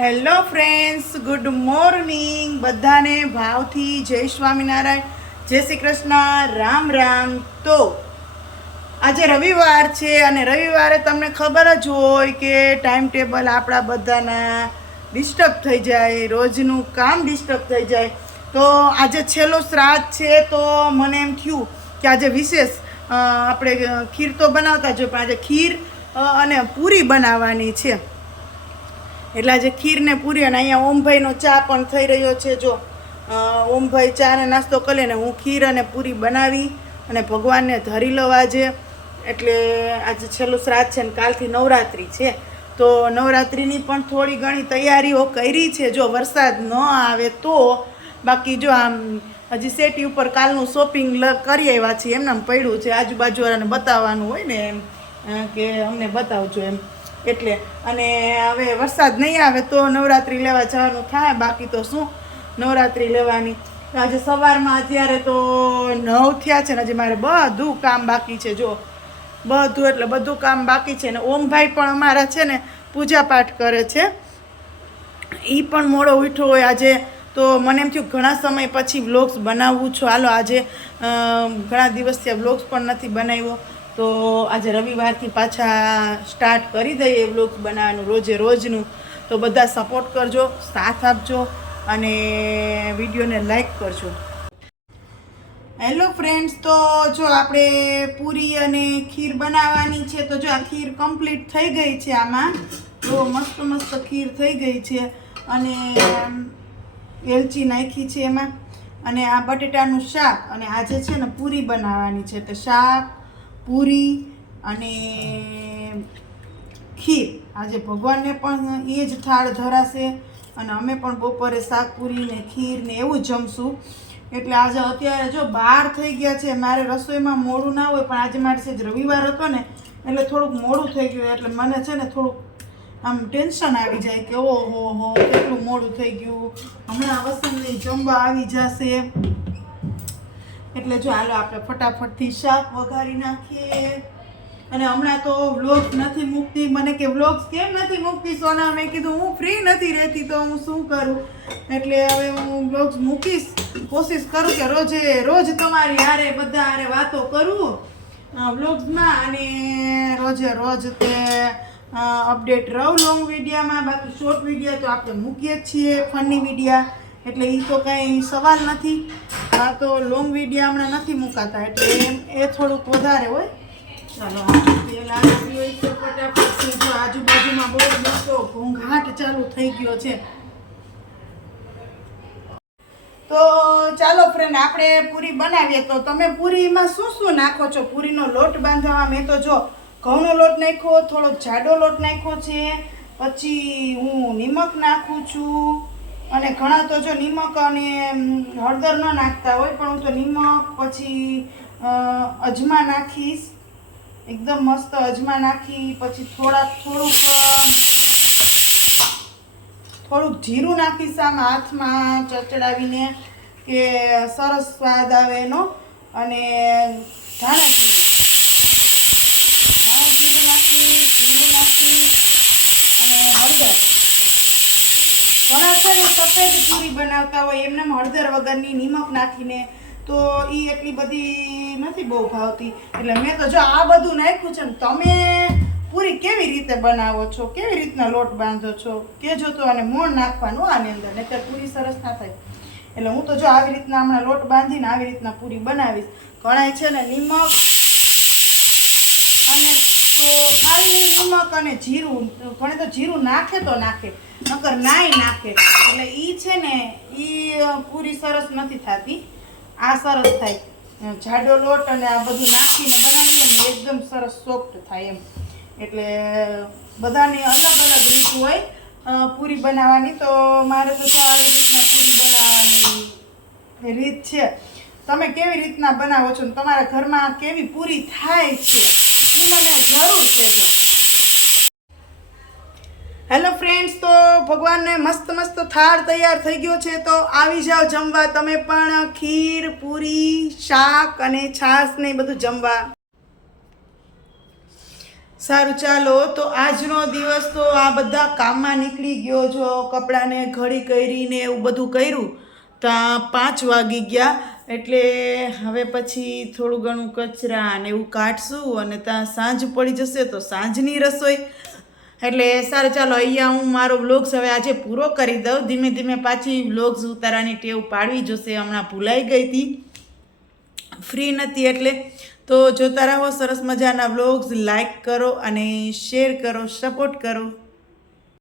Hello friends good morning બધાને ભાવથી જય સ્વામિનારાયણ. જય શ્રી કૃષ્ણ. રામ રામ. તો, આજે રવિવાર છે અને રવિવારે તમને ખબર જ હોય કે ટાઈમ ટેબલ આપણા બધાના ડિસ્ટર્બ થઈ જાય, રોજનું કામ ડિસ્ટર્બ થઈ જાય. તો આજે છેલ્લો શ્રાદ્ધ છે તો મને એમ થયું કે આજે વિશેષ આપણે ખીર તો બનાવતા જ પણ આજે ખીર અને પૂરી બનાવવાની છે. એટલે આજે ખીરને પૂરી અને અહીંયા ઓમભાઈનો ચા પણ થઈ રહ્યો છે. જો ઓમભાઈ ચાને નાસ્તો કરી અને હું ખીર અને પૂરી બનાવી અને ભગવાનને ધરી લઉં આજે. એટલે આજે છેલ્લું શ્રાદ્ધ છે ને કાલથી નવરાત્રિ છે. તો નવરાત્રિની પણ થોડી ઘણી તૈયારીઓ કરી છે. જો વરસાદ ન આવે તો બાકી જો આમ હજી સેટી ઉપર કાલનું શોપિંગ કરી આવ્યા છીએ. એમને પડ્યું છે આજુબાજુવાળાને બતાવવાનું હોય ને એમ કે અમને બતાવજો એમ. એટલે, અને હવે વરસાદ નહીં આવે તો નવરાત્રિ લેવા જવાનું થાય, બાકી તો શું? નવરાત્રિ લેવાની. આજે સવારમાં અત્યારે તો નવ થયા છે ને, હજી મારે બધું કામ બાકી છે, જો. બધું એટલે બધું કામ બાકી છે ને, ઓમભાઈ પણ અમારા છે ને પૂજા પાઠ કરે છે. એ પણ મોડો ઉઠ્યો હોય આજે. તો મને એમ થયું ઘણા સમય પછી વ્લોગ્સ બનાવવું છું. હાલો, આજે ઘણા દિવસથી વ્લોગ્સ પણ નથી બનાવ્યો. તો આજે રવિવારથી પાછા સ્ટાર્ટ કરી દઈએ વ્લોગ બનાવવાનું રોજે રોજનું. તો બધા સપોર્ટ કરજો, સાથ આપજો અને વિડીયોને લાઈક કરજો. હેલો ફ્રેન્ડ્સ તો જો આપણે પૂરી અને ખીર બનાવવાની છે, તો જો આ ખીર કમ્પ્લીટ થઈ ગઈ છે આમાં. તો મસ્ત મસ્ત ખીર થઈ ગઈ છે અને એલચી નાખી છે એમાં. અને આ બટેટાનું શાક અને આજે છે ને પૂરી બનાવવાની છે, તો શાક પૂરી અને ખીર. આજે ભગવાનને પણ એ જ થાળ ધરાશે અને અમે પણ બપોરે શાક પૂરી ને ખીર ને એવું જમશું. એટલે આજે અત્યારે જો બહાર થઈ ગયા છે, મારે રસોઈમાં મોડું ના હોય, પણ આજે મારે છે જ રવિવાર હતો ને, એટલે થોડુંક મોડું થઈ ગયું એટલે મને છે ને થોડુંક આમ ટેન્શન આવી જાય કે ઓહો હો, કેટલું મોડું થઈ ગયું. હમણાં વસંતની જમવા આવી જશે. એટલે જો હાલો આપણે ફટાફટથી શાક વઘારી નાખીએ. અને હમણાં તો વ્લોગ નથી મૂકતી. મને કે વ્લોગ્સ કેમ નથી મૂકતી સોના? મેં કીધું, હું ફ્રી નથી રહેતી તો હું શું કરું? એટલે હવે હું વ્લોગ્સ મૂકીશ. કોશિશ કરું કે રોજે, રોજ તમારી હારે બધા હારે વાતો કરું. વ્લોગ્સમાં અને રોજે, રોજ તે અપડેટ રહું લોંગ વિડીયામાં બાકી શોર્ટ વિડીયા તો આપણે મૂકીએ જ છીએ ફની વિડીયા એટલે એ તો કંઈ સવાલ નથી. આ તો લોંગ વિડીયા હમણાં નથી મુકાતા, એટલે એમ, એ થોડુંક વધારે હોય. ચાલો તેલ આવી આજુબાજુમાં બહુ મોટો ઘોંઘાટ ચાલુ થઈ ગયો છે. તો ચાલો ફ્રેન્ડ આપણે પૂરી બનાવીએ. તો તમે પૂરીમાં શું શું નાખો છો? પૂરીનો લોટ બાંધવામાં, મેં તો જો ઘઉંનો લોટ નાખ્યો, થોડોક જાડો લોટ નાખ્યો છે, પછી હું નિમક નાખું છું અને ઘણા તો જો નિમક અને હળદર ન નાખતા હોય, પણ હું તો નિમક પછી અજમા નાખીશ. એકદમ મસ્ત અજમા નાખી, પછી થોડાક થોડુંક થોડુંક જીરું નાખીશ આમ હાથમાં ચચડાવીને કે સરસ સ્વાદ આવે એનો. અને ધાણા જીરું. ધાણા જીરું નાખી જીરું નાખી અને હળદર. ઘણા ને સફેદ પૂરી બનાવતા હોય એમને હળદર વગરની નિમક નાખીને, તો એ એટલી બધી નથી બહુ ભાવતી. એટલે મેં તો જો આ બધું નાખ્યું છે ને, તમે પૂરી કેવી રીતે બનાવો છો? કેવી રીતના લોટ બાંધો છો? કેજો તો અને મોણ નાખવાનું આની અંદર, નહીંતર પૂરી સરસ ના થાય. એટલે હું તો જો આવી રીતના હમણાં લોટ બાંધીને આવી રીતના પૂરી બનાવીશ. કણાય છે ને નિમક અને તો ખાલી નિમક અને જીરું. ઘણે તો જીરું નાખે તો નાખે. નકર નાય નાખે. એટલે ઈ છે ને, ઈ પૂરી સરસ નથી થતી. આ સરસ થાય. જાડો લોટ અને આ બધું નાખીને બનાવીએ ને એકદમ સરસ સોફ્ટ થાય એમ. એટલે બધાની અલગ અલગ રીત હોય પૂરી બનાવવાની. તો મારે તો આવી રીતના પૂરી બનાવવાની રીત છે. તમે કેવી રીતના બનાવો છો તમારા ઘરમાં કેવી પૂરી થાય છે? એ મને જરૂર કહેજો. હેલો ફ્રેન્ડ્સ તો ભગવાનને મસ્ત મસ્ત થાળ તૈયાર થઈ ગયો છે, તો આવી જાઓ જમવા. તમે પણ ખીર, પૂરી, શાક અને છાશ ને બધું જમવા. સારું, ચાલો. તો આજનો દિવસ તો આ બધા કામમાં નીકળી ગયો છો, કપડાને ઘડી કરીને એવું બધું કર્યું. તો પાંચ વાગી ગયા, એટલે હવે પછી થોડું ઘણું કચરા ને એવું કાઢશું અને ત્યાં સાંજ પડી જશે તો સાંજની રસોઈ. એટલે સારું, ચાલો, અહીંયા હું મારો વ્લોગ્સ હવે આજે પૂરો કરી દઉં. ધીમે ધીમે પાછી વ્લોગ્સ ઉતારવાની ટેવ પાડવી જોશે. હમણાં ભૂલાઈ ગઈ હતી. ફ્રી નથી એટલે. તો જોતા રહો, સરસ મજાના વ્લોગ્સ લાઇક કરો અને શેર કરો સપોર્ટ કરો.